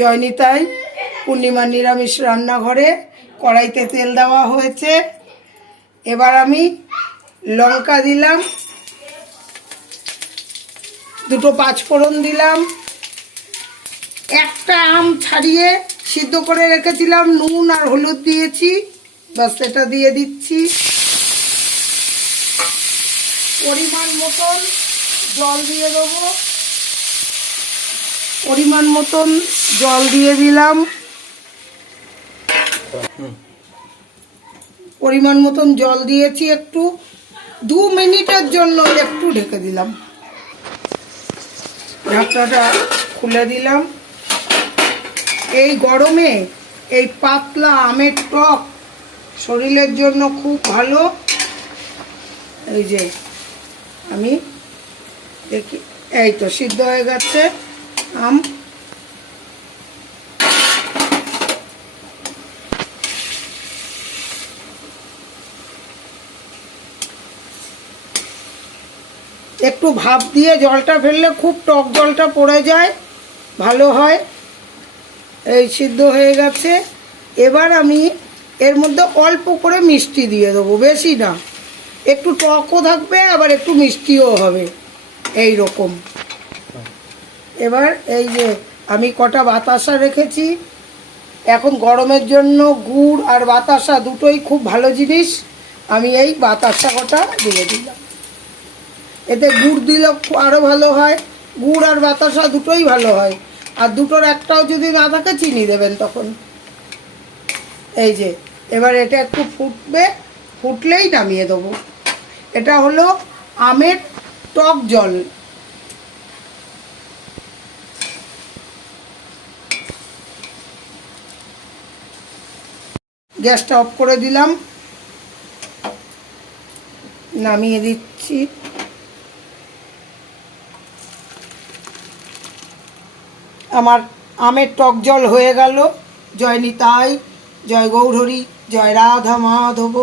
জয়নিতাই পূর্ণিমা নিরামিষ রান্নাঘরে কড়াইতে তেল দেওয়া হয়েছে। এবার আমি লঙ্কা দিলাম, দুটো পাঁচফোড়ন দিলাম, একটা আম ছাড়িয়ে সিদ্ধ করে রেখেছিলাম, নুন আর হলুদ দিয়েছি বাস সেটা দিয়ে দিচ্ছি। পরিমাণ মতন জল দিয়ে দেবো। পরিমাণ মতন জল দিয়ে দিলাম। পরিমাণ মতন জল দিয়েছি একটু। দু মিনিটের জন্য একটু ঢেকে দিলাম। ঢাকনাটা খুলে দিলাম। এই গরমে এই পাতলা আমের টক শরীরের জন্য খুব ভালো। এই যে আমি দেখি এই তো সিদ্ধ হয়ে গেছে। আম। একটু ভাপ দিয়ে জলটা ফেললে খুব টক জলটা পড়ে যায়, ভালো হয়। এই সিদ্ধ হয়ে গেছে। এবার আমি এর মধ্যে অল্প করে মিষ্টি দিয়ে দেবো, বেশি না। একটু টকও থাকবে, আবার একটু মিষ্টিও হবে। এই রকম এবার এই যে আমি কটা বাতাসা রেখেছি, এখন গরমের জন্য গুড় আর বাতাসা দুটোই খুব ভালো জিনিস, আমি এই বাতাসা কটা দিয়ে দিলাম। এতে গুড় দিলে আরও ভালো হয়, গুড় আর বাতাসা দুটোই ভালো হয়, আর দুটোর একটাও যদি না থাকে চিনি দেবেন তখন। এই যে, এবার এটা একটু ফুটবে, ফুটলেই নামিয়ে দেবো। এটা হলো আমের টক জল। গ্যাসটা অফ করে দিলাম। নামিয়ে দিচ্ছি। আমার আমের টক জল হয়ে গেল। জয় নিতাই, জয় গৌরী জয় রাধা মাধব।